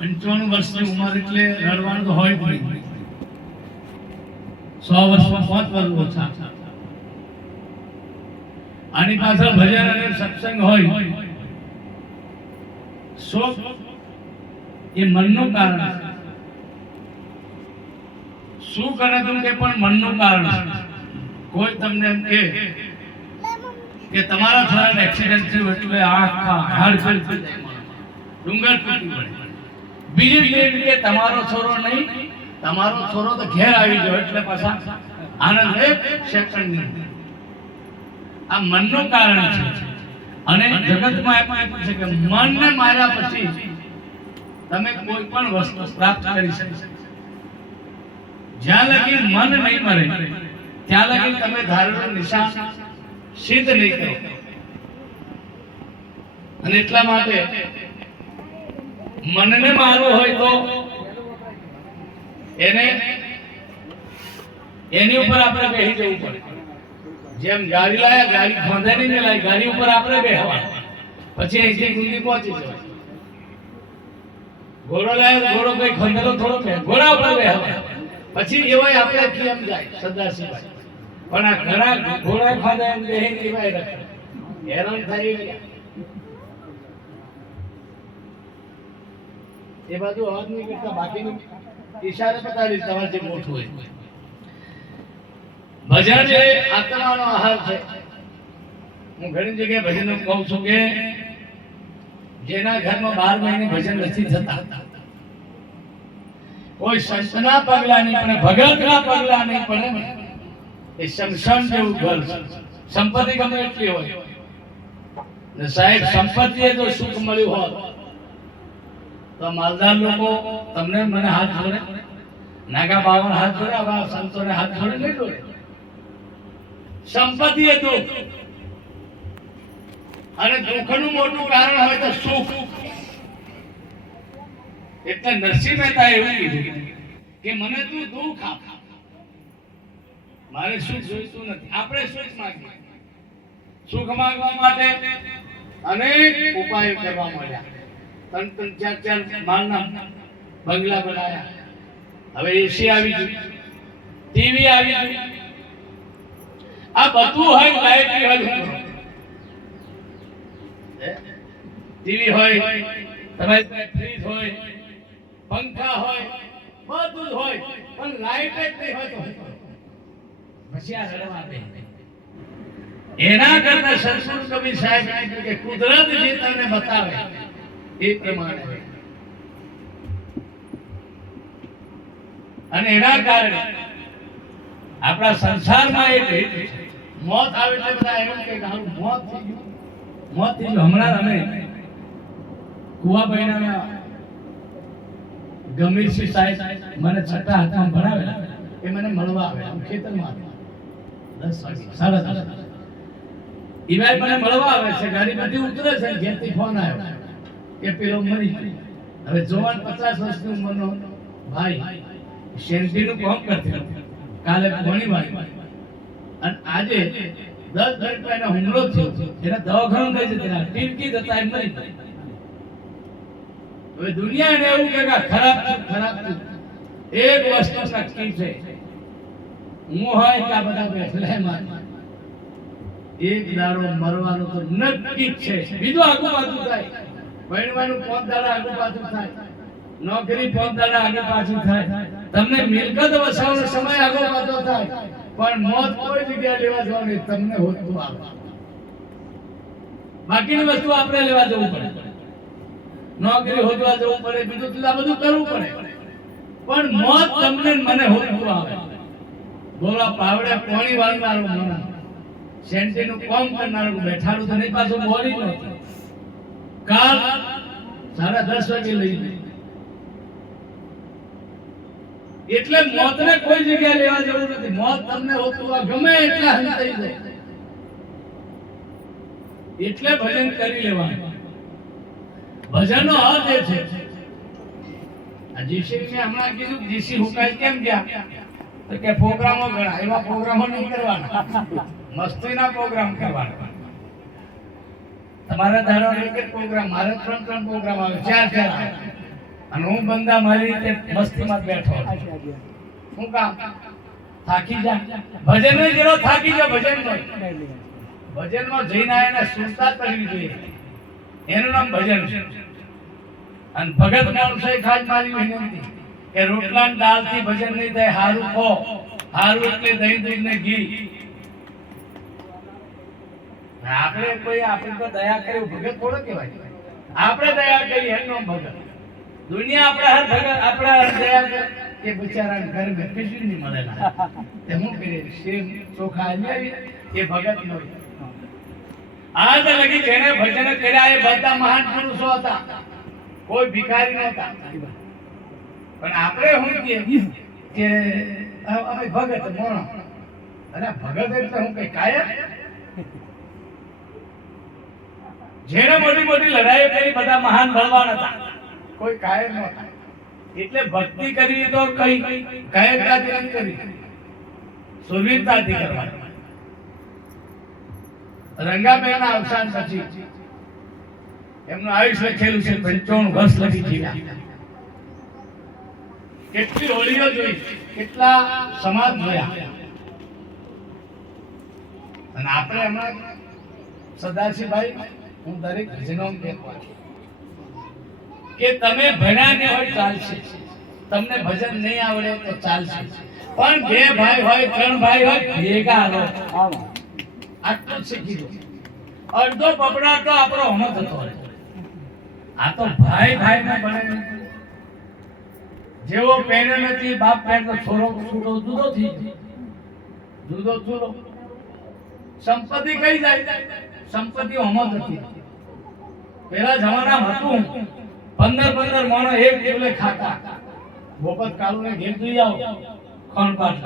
95 વર્ષની ઉંમર એટલે રડવાનું તો હોય જ નહીં. 100 વર્ષમાં 5 વર્ષ ઓછા. આની પાછળ ભજન અને સત્સંગ હોય. શોક એ મનનું કારણ છે. સુખ અને દુઃખ એ પણ મનનું કારણ છે. કોઈ તમને એમ કે તમારા થોડા એક્સિડન્ટ થયું એટલે આખા હાડકડ થઈ જાય, ડુંગર તૂટી પડે. બીજી કે તમારો છોરો નહીં, તમારો છોરો તો ઘેર આવી ગયો એટલે પાછા આનંદ એક સેકન્ડ નહીં. આ મનનું કારણ છે. અને જગતમાં એમ આપ્યું છે કે મનને માર્યા પછી તમે કોઈ પણ વસ્તુ પ્રાપ્ત કરી શકો. જ્યાં લગી મન નહીં મરે ત્યાં લગી તમે ધારેલું નિશાન સિદ્ધ નહીં કરો. અને એટલા માટે મનને મારવું હોય તો એની ઉપર આપણે બેસી જવું પડે. જેમ ગાડી લાયા, ગાડી ખોંધે નહીં લાવી, ગાડી ઉપર આપણે બેસવાનું, પછી અહીંથી ગુંદી પહોંચી જવાય. ઘોડો લાયો, ઘોડો કઈ ખોંધેલો થોડો કે ઘોડા ઉપર બેસવાનું, પછી એવાય આપણે કેમ જાય સદાશિવાય. પણ આ ઘણા ઘોડા ખાધા એમ બેહી નીવાય રાખે, હેરાન થાય. એ બાજુ અવાજ નહીં કરતા, બાકીનું ઈશારે બતાવી તમારે જે મોટું હોય. ભજન એ આત્માનો આહાર છે. હું ઘણી જગ્યાએ ભજન કહું છું કે જેના ઘરમાં 12 મહિને ભજન નથી થતા, કોઈ સંતના પગલા નહીં પડે, ભગતના પગલા નહીં પડે, એ શમશાન જેવું ઘર છે. સંપત્તિ ગમે એટલી હોય ને સાહેબ, સંપત્તિએ જો સુખ મળ્યું હોત તો માલદાર લોકો તમને મને હાથ જોડે, નાગા બાવન હાથ જોડે, આવા સંતોને હાથ જોડે નહીં જોડે. સંપત્તિ એ દુઃખ, અને દુઃખનું મોટું કારણ હોય તો સુખ. એટલે નરસિંહ મહેતા એવું કીધું કે મને તું દુઃખ આપ, મારે સુખ જોઈતું નથી. આપણે સુખ માંગીએ. સુખ માંગવા માટે અનેક ઉપાયો કરવા મળ્યા. 3-4 માળના બંગલા બનાવ્યા. હવે એસી આવી ગયું, ટીવી આવી ગયું. આ બધું હોય, લાઈટ હોય, ટીવી હોય, તમારી ફ્રીજ હોય, પંખા હોય, બધું જ હોય, પણ લાઈટ જ નહીં હોય તો પછી આ રડવા દે. એના કરતા સંસ્કૃત કવિ સાહેબ કીધું કે કુદરત જે તમને બતાવે એ પ્રમાણે. અને એના કારણે આપણા સંસારમાં એક મોત આવે એટલે બધા એમ કે મોત થઈ ગયું, મોત થઈ ગયું. હમણાં અમે કુવાભાઈના ગમીરસિંહ સાહેબ મને 6ઠા હાથમાં ભણાવેલા, એ મને મળવા આવે. ખેતરમાં 10 વાગે 10:30 ઈવાય મને મળવા આવે છે. ગાડી બધી ઉતરે છે, ઘેરથી ફોન આવ્યો કે પેલો મરી ગયો. હવે જોવાન 50 વર્ષની ઉંમરનો ભાઈ શેરડીનું કામ કરતો, કાલે ઘણી વાર અને આજે 10 મિનિટ પહેલા હુમલો થયો, એના દવાખાનું લઈ જતા, ટીમકી જતા એમ નહીં. હવે દુનિયાને એવું કે ખરાબ ખરાબ એક વસ્તુ નક્કી છે, હું હોય કે આ બધા બેઠેલા એક દાડો મરવાનો તો નક્કી છે. બીજું આગળ પાછું થાય, ભણવાનું 5 દાડા આગળ પાછું થાય, નોકરી 5 દાડા આગળ પાછું થાય, તમને મિલકત વસાવવાનો સમય આગળ પાછો થાય, પણ મોત કોઈ જગ્યાએ લેવા જવાની તમને હોતું આવે. બાકીની વસ્તુ આપણે લેવા જવું પડે, નોકરી હોદવા જવું પડે, બીજું બધું કરવું પડે, પણ મોત તમને મને હોતું આવે. બોલા પાવડે પાણી વાળનારું મને સેન્ટીનું કામ કરનારું બેઠાડું તો નહીં, પાછું બોલી નહોતું. કાલ 10:30 વાગે લઈ ગઈ. એટલે મોતને કોઈ જગ્યાએ લેવા જવું નથી. મોત તમને હોતું ગમે એટલા હંતાઈ જાય, એટલે ભજન કરી લેવાનું. ભજનનો અર્થ એ છે, આ જીસી ને હમણાં કીધું જીસી હુકાય કેમ ગયા, તો કે પ્રોગ્રામો ઘણા, એવા પ્રોગ્રામો નહીં કરવાના, મસ્તીના પ્રોગ્રામ કરવાના. તમારા ધારો એક જ પ્રોગ્રામ, મારે 3 પ્રોગ્રામ આવે, 4 આવે. અને હું બંદા મારી રીતે મસ્તીમાં બેઠો શું કામ થાકી જા ભજન જેવો થાકી જા ભજનમાં જઈને આવીને સુરતા કરવી જોઈએ એનું નામ ભજન છે. અને ભગત માણસોએ ખાસ મારી વિનંતી કે રોટલા ને દાળ થી ભજન નહીં થાય. હારું ખો, હારું એટલે દહીં દૂધ ને ઘી. આપણે કોઈ આપણી પર દયા કરી ભગત થોડો કહેવાય. આપણે દયા કરી એનો ભગત. દુનિયા આપણા હર ભગત આપણા હર દયા કરે કે બિચારા ઘર ઘર ખીચડી નહીં મળેલા તે હું કરીએ શેર ચોખા આવી એ ભગત નો. આજ લગી જેને ભજન કર્યા એ બધા મહાન પુરુષો હતા, કોઈ ભિખારી નહોતા. પણ આપણે શું કહીએ કે અમે ભગત મોણો. અરે ભગત એટલે હું કઈ કાયર? જેને મોટી મોટી લડાઈ કરી બધા મહાન બળવાન હતા, કોઈ કાયર નહોતા. એટલે ભક્તિ કરવી તો કઈ કાયરતાથી નથી કરવી, સુરવીરતાથી કરવાની. રંગાબેનના અવસાન પછી એમનું આયુષ્ય લખેલું છે 95 વર્ષ લગી જીવ્યા. કેટલી હોળીઓ જોઈ, કેટલા સમાજ જોયા. અને આપણે હમણાં સદાશિવભાઈ હું દરેક ભજનો કહેતો કે તમે ભણ્યા ને હોય ચાલશે, તમને ભજન નહીં આવડે તો ચાલશે, પણ 2 ભાઈ હોય 3 ભાઈ હોય ભેગા રહો. આટલું શીખી લો. અડધો પકડા તો આપણો હમત હતો. આ તો ભાઈ ભાઈ ને બને. જેવો પહેર્યો નથી બાપ પહેરતો છોરો છૂટો જુદો થઈ જુદો જુદો. સંપત્તિ કઈ જાય? સંપત્તિ હમત હતી. પેલા જમાનામાં હતું 15 માણો એક ટેબલે ખાતા. ભોપત કાળુ ને ઘેર જોઈ આવો ખણપાટ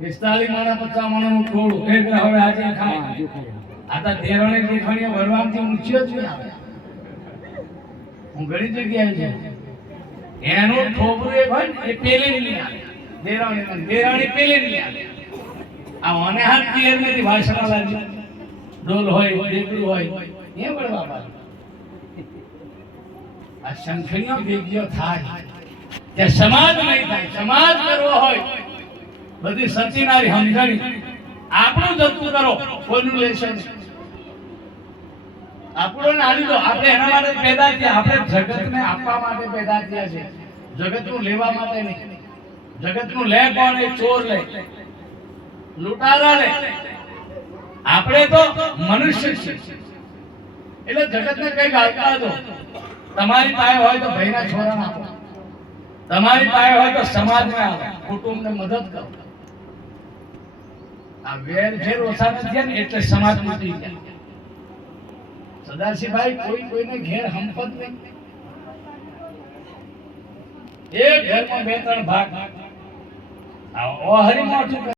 45 માણસ 50 માણસ નું ટોળું હવે આજે ખાય. આ તો દેરાણી જેઠાણીઓ ભરવામથી ઊંચીઓ જ નહીં આવે. હું ઘણી જગ્યાએ છું, એનું ઠોબરું એક હોય ને એ પેલે નહીં આવે. દેરાણી પેલે નહીં આવે. આ મને હાથ પિયર નથી ભાષણ લાગી ડોલ હોય દેગડું હોય એ બળવા પાડે. આ સંખણીઓ ભેગીઓ થાય કે સમાજ નહીં થાય. સમાજ કરવો હોય બધી સતીનારી સમજણી આપણું જતું કરો, કોઈનું લેશે નહીં. આપણો નાની દો. આપણે એના માટે પેદા થયા. આપણે જગતને આપવા માટે પેદા થયા છે, જગતનું લેવા માટે નહીં. જગતનું લે કોણ? એ ચોર લે, લૂંટારા લે. આપણે તો મનુષ્ય છીએ. એટલે જગતને કઈ ગાળતા દો. તમારી પાસે હોય તો ભાઈના છોરાને આપો, તમારી પાસે હોય તો સમાજને આપો, કુટુંબને મદદ કરો. આ વેર ઝેર ઓછા નથી ને એટલે સમાજ તૂટી જાય. સદાશિવભાઈ કોઈ કોઈને ઘેર હંપત નહીં. એક ઘરમાં 2-3 ભાગ. આ ઓહરી મોટું